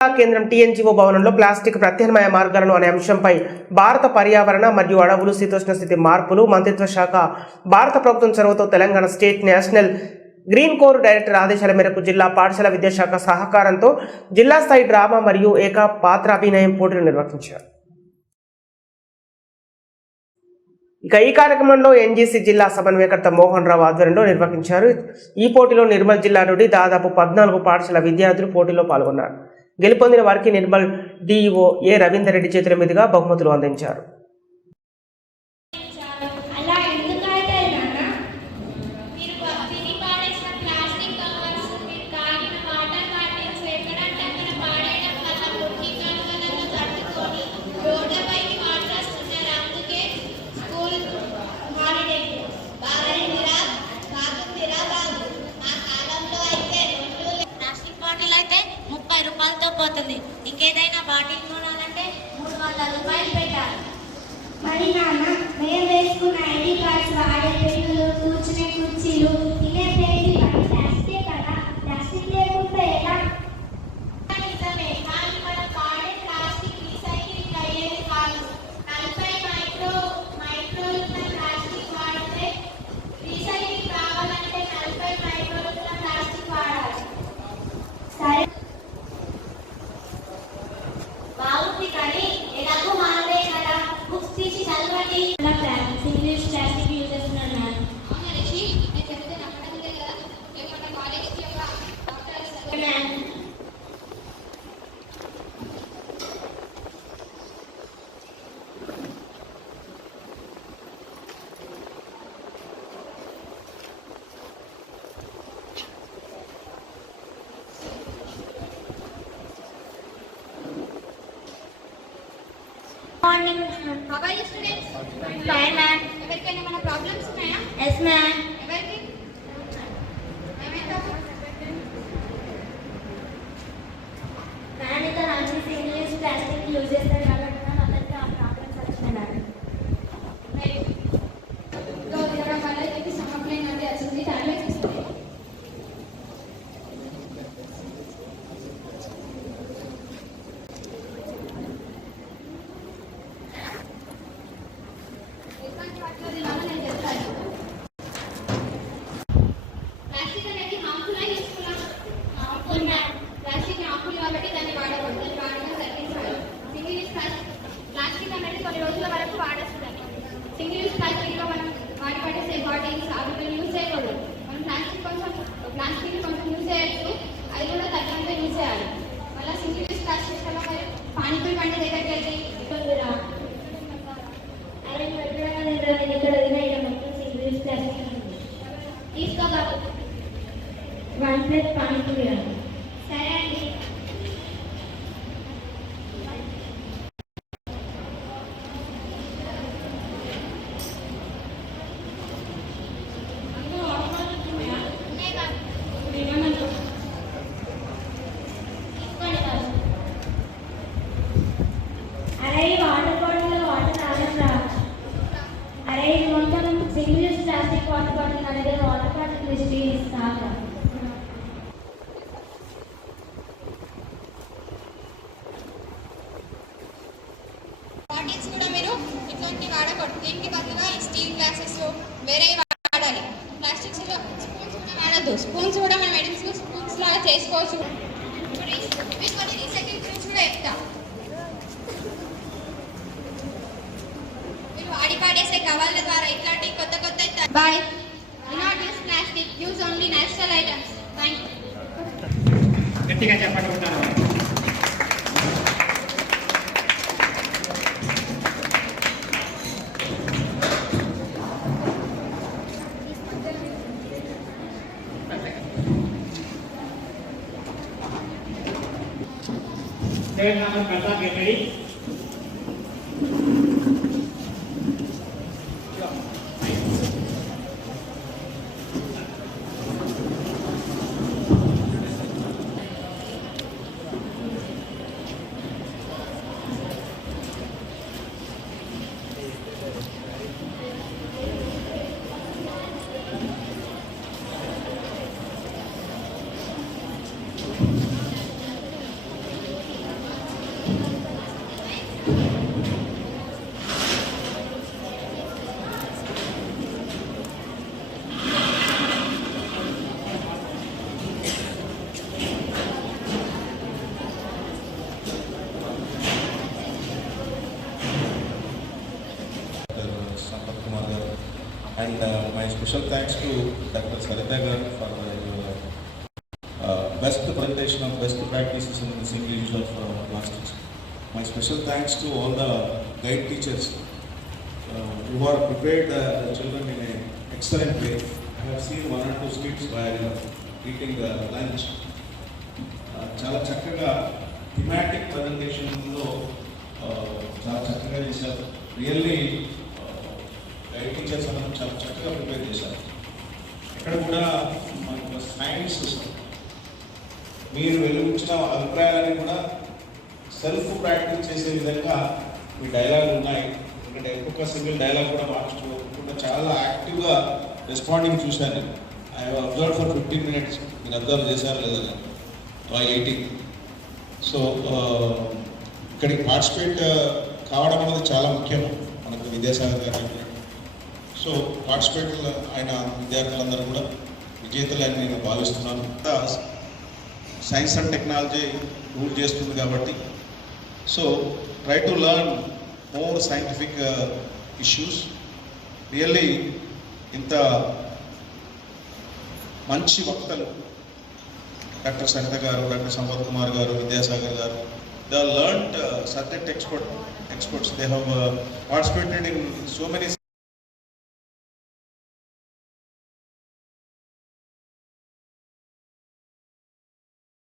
కేంద్రం టీఎన్జీఓ భవనంలో ప్లాస్టిక్ ప్రత్యామ్నాయ మార్గాలను అనే అంశంపై భారత పర్యావరణ మరియు అడవులు శీతోష్ణ స్థితి మార్పులు మంత్రిత్వ శాఖ భారత ప్రభుత్వం చొరవతో Telangana state national green core director ఆదేశాల మేరకు జిల్లా పాఠశాల విద్యాశాఖ సహకారంతో జిల్లా స్థాయి డ్రామా మరియు ఏకపాత్రాభినయం పోటీలు నిర్వహించారు. ఈ కార్యక్రమంలో ఎన్జీసీ జిల్లా సమన్వయకర్త మోహన్ రావు ఆధ్వర్యంలో నిర్వహించారు. ఈ పోటీలో నిర్మల్ జిల్లా నుండి దాదాపు 14 పాఠశాల విద్యార్థులు పోటీలో పాల్గొన్నారు. గెలుపొందిన వారికి నిర్మల్ డిఈఓ ఏ రవీందర్ రెడ్డి చేతుల మీదుగా బహుమతులు అందించారు. పోతుంది. ఇంకేదైనా బాటిల్ కొనాలంటే 300 రూపాయలు పెట్టాలి. మరి నాన్న మేము వేసుకున్న ఐడి కార్డ్స్, వాడే పెన్నులు, కూర్చునే కుర్చీలు, తినే ప్లేట్లు అన్ని ప్లాస్టిక్ కదా. ప్లాస్టిక్ లేకుండా ఎలా? నిజమే, కానీ మనం వాడే ప్లాస్టిక్ రీసైక్లింగ్ అయ్యేది కాదు. 40 మైక్రోల ప్లాస్టిక్ వాడితే రీసైక్లింగ్ కావాలంటే 40 మైక్రోల ప్లాస్టిక్ వాడాలి. సరే బాగుంది, కానీ ఎలాగో మారదే కదా. బుక్స్ తీసి చదవండి. సింగిల్ ప్లాస్టిక్ యూజ్ చేస్తున్నాను మ్యామ్. అవునా రిషి, నేను చెప్తే నమ్మకమే కదా. ఏమన్నా కాలేజీకి ఒక doctor ma'am morning. How are you students? Fine, ma'am. ఎవరికైనా మన ప్రాబ్లమ్స్ ఉన్నాయా? Yes, ma'am. ఎవరికి? మ్యామ్ ఇతను అన్ని సింగిల్ యూజ్ ప్లాస్టిక్ యూజ్ చేస్తారు కాబట్టి అందరికీ ఆ ప్రాబ్లమ్స్ వచ్చినాయి. ప్లాస్టిక్ అనేది హార్మ్ఫుల్ అని తెలుసుకున్నాం. Harmful ma'am. ప్లాస్టిక్ హార్మ్ఫుల్ కాబట్టి దాన్ని వాడకూడదు. దాన్ని వాడడం తగ్గించాలి. సింగిల్ యూజ్ ప్లాస్టిక్ అనేది కొన్ని రోజుల వరకు వాడేస్తుంది. సింగిల్ యూజ్ ప్లాస్టిక్లో మనం వాడి పడేసే బాటిల్స్ అవి యూజ్ చేయకూడదు. మనం ప్లాస్టిక్ కొంచెం యూజ్ చేయొచ్చు, అది కూడా తగ్గినంత యూజ్ చేయాలి. మళ్ళీ సింగిల్ యూజ్ ప్లాస్టిక్ వల్ల మరి పానీపూరి పంట దగ్గరికి అరే ఎప్పుడైనా ఇక్కడ తిన మొత్తం సింగిల్ యూజ్ ప్లాస్టిక్ తీసుకోగలరు. 1 ప్లేట్ పానీపూరి. సరే అండి. అరే వాటర్ బాటిల్ వాటర్ తాగరా. అరే ఇది మొత్తం single use plastic water bottle, నా దగ్గర వాటర్ బాటిల్ స్టీల్ ఇస్తారా. బాటిల్స్ కూడా మీరు ఇట్లాంటి వాడకూడదు. దీనికి బదులుగా ఈ స్టీల్ గ్లాసెస్ వేరే వాడాలి. ప్లాస్టిక్స్ స్పూన్స్ కూడా వాడద్దు. స్పూన్స్ కూడా మనం మెడిసిన్ స్పూన్స్ లాగా చేసుకోవచ్చు. మీరు కొన్ని రీసైక్లింగ్ గురించి కూడా చెప్తా. మీరు వాడి పాడేసే కవర్ల ద్వారా ఇట్లాంటి కొత్త bye. Do not use plastic. Use only natural items. Thank you. గట్టిగా చెప్పండి ఉంటాను. Prasad get ready. And my special thanks to Dr. Sarita Garu for best presentation of best practices in the single use of plastics. My special thanks to all the guide teachers who are prepared the children in an excellent way. I have seen 1 or 2 skits while eating the lunch. చాలా చక్కగా థిమాటిక్ ప్రజెంటేషన్లో చాలా చక్కగా చేశారు. Really guide teachers అందరూ చాలా చక్కగా ప్రిపేర్ చేశారు. ఇక్కడ కూడా మనకు సైన్స్ మీరు వెలుగుచ్చిన అభిప్రాయాలని కూడా సెల్ఫ్ ప్రాక్టీస్ చేసే విధంగా మీ డైలాగులు ఉన్నాయి. ఎందుకంటే ఒక్కొక్క సింగిల్ డైలాగ్ కూడా మార్చుకోకుండా చాలా యాక్టివ్గా రెస్పాండింగ్ చూశాను. ఐ హావ్ అబ్జర్వ్ ఫర్ 15 minutes. మీరు అబ్జర్వ్ చేశారు లేదా while eating. సో ఇక్కడికి పార్టిసిపేట్ కావడం అనేది చాలా ముఖ్యము మనకు విద్యాసాగర్ గారు చెప్పినట్టు. సో పార్టిసిపేట్ అయిన విద్యార్థులందరూ కూడా విజేతలని నేను భావిస్తున్నాను. సైన్స్ అండ్ టెక్నాలజీ రూల్ చేస్తుంది కాబట్టి so try to learn more scientific issues. Really ఇంత మంచి వక్తలు డాక్టర్ సరిత గారు, డాక్టర్ సంపత్ కుమార్ garu, Vidyasagar garu, they are learned subject experts. They have participated in so many